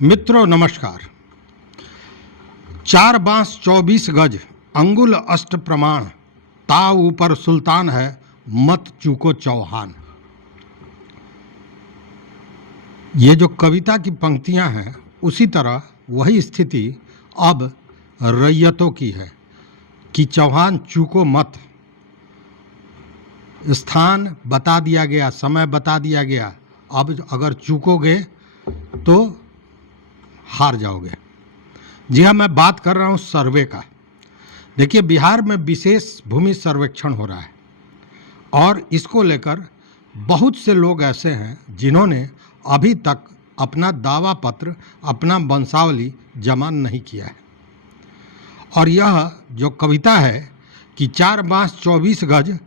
मित्रों नमस्कार। 4 बांस 24 गज अंगुल अष्ट प्रमाण, ता ऊपर सुल्तान है मत चूको चौहान। ये जो कविता की पंक्तियां हैं उसी तरह वही स्थिति अब रैयतों की है कि चौहान चूको मत। स्थान बता दिया गया, समय बता दिया गया, अब अगर चूकोगे तो हार जाओगे। जी हाँ, मैं बात कर रहा हूँ सर्वे का। देखिए, बिहार में विशेष भूमि सर्वेक्षण हो रहा है और इसको लेकर बहुत से लोग ऐसे हैं जिन्होंने अभी तक अपना दावा पत्र, अपना वंशावली जमा नहीं किया है। और यह जो कविता है कि 4 बांस 24 गज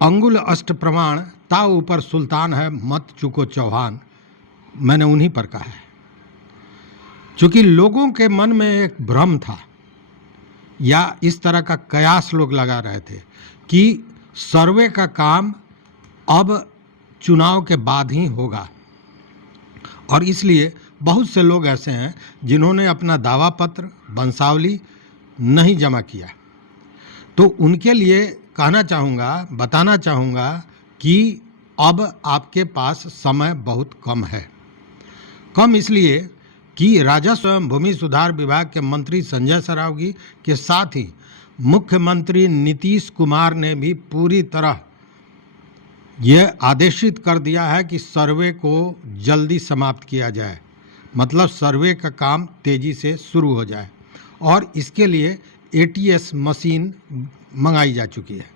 अंगुल अष्ट प्रमाण, ता ऊपर सुल्तान है मत चूको चौहान, मैंने उन्हीं पर कहा है। चूँकि लोगों के मन में एक भ्रम था या इस तरह का कयास लोग लगा रहे थे कि सर्वे का काम अब चुनाव के बाद ही होगा, और इसलिए बहुत से लोग ऐसे हैं जिन्होंने अपना दावा पत्र, वंशावली नहीं जमा किया। तो उनके लिए कहना चाहूँगा, बताना चाहूँगा कि अब आपके पास समय बहुत कम है। कम इसलिए कि राजस्व एवं भूमि सुधार विभाग के मंत्री संजय सरावगी के साथ ही मुख्यमंत्री नीतीश कुमार ने भी पूरी तरह यह आदेशित कर दिया है कि सर्वे को जल्दी समाप्त किया जाए, मतलब सर्वे का काम तेज़ी से शुरू हो जाए। और इसके लिए एटीएस मशीन मंगाई जा चुकी है।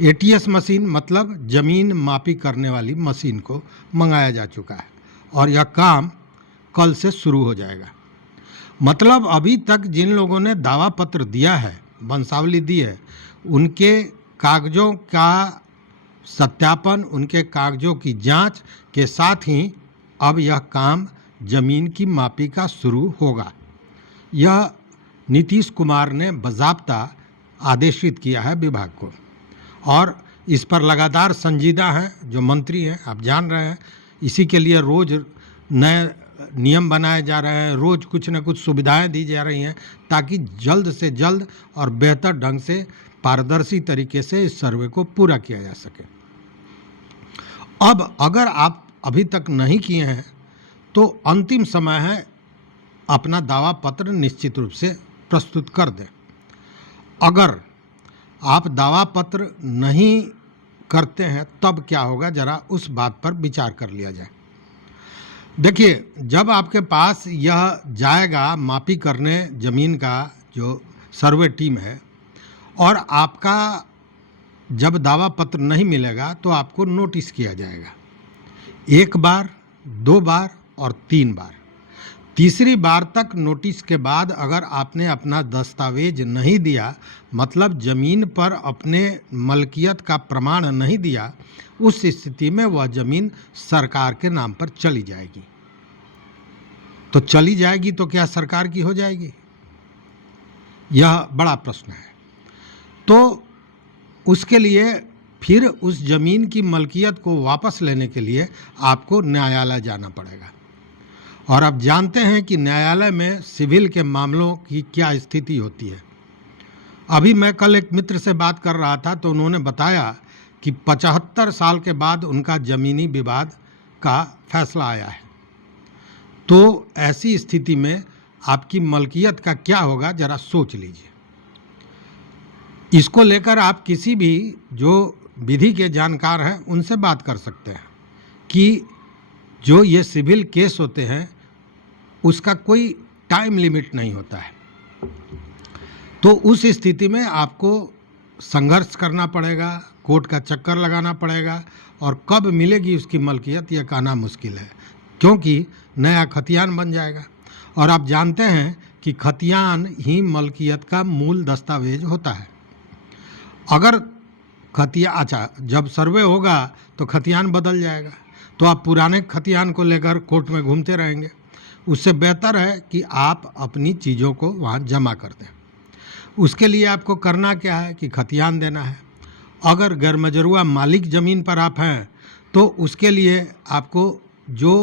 एटीएस मशीन मतलब ज़मीन मापी करने वाली मशीन को मंगाया जा चुका है और यह काम कल से शुरू हो जाएगा। मतलब अभी तक जिन लोगों ने दावा पत्र दिया है, वंशावली दी है, उनके कागज़ों का सत्यापन, उनके कागज़ों की जांच के साथ ही अब यह काम ज़मीन की मापी का शुरू होगा। यह नीतीश कुमार ने बाज़ाब्ता आदेशित किया है विभाग को, और इस पर लगातार संजीदा हैं जो मंत्री हैं, आप जान रहे हैं। इसी के लिए रोज़ नए नियम बनाए जा रहे हैं, रोज़ कुछ न कुछ सुविधाएं दी जा रही हैं ताकि जल्द से जल्द और बेहतर ढंग से, पारदर्शी तरीके से इस सर्वे को पूरा किया जा सके। अब अगर आप अभी तक नहीं किए हैं तो अंतिम समय है, अपना दावा पत्र निश्चित रूप से प्रस्तुत कर दें। अगर आप दावा पत्र नहीं करते हैं तब क्या होगा, ज़रा उस बात पर विचार कर लिया जाए। देखिए, जब आपके पास यह जाएगा मापी करने ज़मीन का जो सर्वे टीम है, और आपका जब दावा पत्र नहीं मिलेगा तो आपको नोटिस किया जाएगा 1 बार, 2 बार और 3 बार। तीसरी बार तक नोटिस के बाद अगर आपने अपना दस्तावेज नहीं दिया, मतलब ज़मीन पर अपने मलकियत का प्रमाण नहीं दिया, उस स्थिति में वह ज़मीन सरकार के नाम पर चली जाएगी। तो चली जाएगी तो क्या सरकार की हो जाएगी? यह बड़ा प्रश्न है। तो उसके लिए फिर उस ज़मीन की मलकियत को वापस लेने के लिए आपको न्यायालय जाना पड़ेगा। और आप जानते हैं कि न्यायालय में सिविल के मामलों की क्या स्थिति होती है। अभी मैं कल एक मित्र से बात कर रहा था तो उन्होंने बताया कि 75 साल के बाद उनका ज़मीनी विवाद का फैसला आया है। तो ऐसी स्थिति में आपकी मलकियत का क्या होगा, ज़रा सोच लीजिए। इसको लेकर आप किसी भी जो विधि के जानकार हैं उनसे बात कर सकते हैं कि जो ये सिविल केस होते हैं उसका कोई टाइम लिमिट नहीं होता है। तो उस स्थिति में आपको संघर्ष करना पड़ेगा, कोर्ट का चक्कर लगाना पड़ेगा, और कब मिलेगी उसकी मलकियत यह कहना मुश्किल है, क्योंकि नया खतियान बन जाएगा। और आप जानते हैं कि खतियान ही मलकियत का मूल दस्तावेज होता है। अगर जब सर्वे होगा तो खतियान बदल जाएगा, तो आप पुराने खतियान को लेकर कोर्ट में घूमते रहेंगे। उससे बेहतर है कि आप अपनी चीज़ों को वहाँ जमा कर दें। उसके लिए आपको करना क्या है कि खतियान देना है। अगर गैरमजरूआ मालिक ज़मीन पर आप हैं तो उसके लिए आपको जो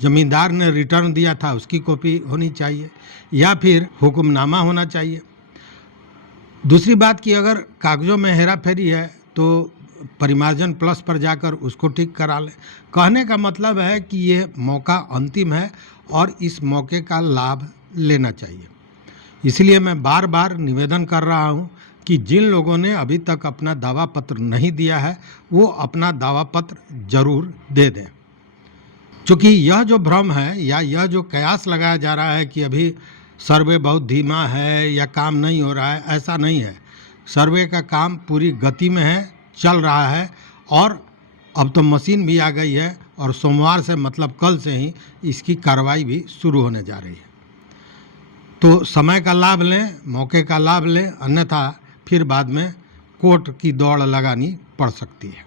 ज़मींदार ने रिटर्न दिया था उसकी कॉपी होनी चाहिए, या फिर हुक्मनामा होना चाहिए। दूसरी बात कि अगर कागज़ों में हेरा फेरी है तो परिमार्जन प्लस पर जाकर उसको ठीक करा लें। कहने का मतलब है कि ये मौका अंतिम है और इस मौके का लाभ लेना चाहिए। इसलिए मैं बार बार निवेदन कर रहा हूँ कि जिन लोगों ने अभी तक अपना दावा पत्र नहीं दिया है वो अपना दावा पत्र जरूर दे दें। क्योंकि यह जो भ्रम है या यह जो कयास लगाया जा रहा है कि अभी सर्वे बहुत धीमा है या काम नहीं हो रहा है, ऐसा नहीं है। सर्वे का काम पूरी गति में है, चल रहा है, और अब तो मशीन भी आ गई है और सोमवार से मतलब कल से ही इसकी कार्रवाई भी शुरू होने जा रही है। तो समय का लाभ लें, मौके का लाभ लें, अन्यथा फिर बाद में कोर्ट की दौड़ लगानी पड़ सकती है।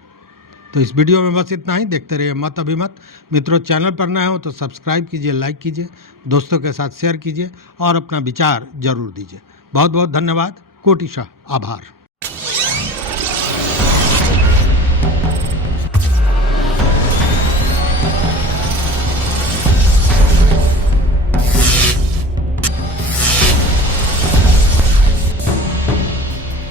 तो इस वीडियो में बस इतना ही। देखते रहिए मत अभिमत। मित्रों, चैनल पर नए हो तो सब्सक्राइब कीजिए, लाइक कीजिए, दोस्तों के साथ शेयर कीजिए और अपना विचार जरूर दीजिए। बहुत बहुत धन्यवाद। कोटिशः आभार।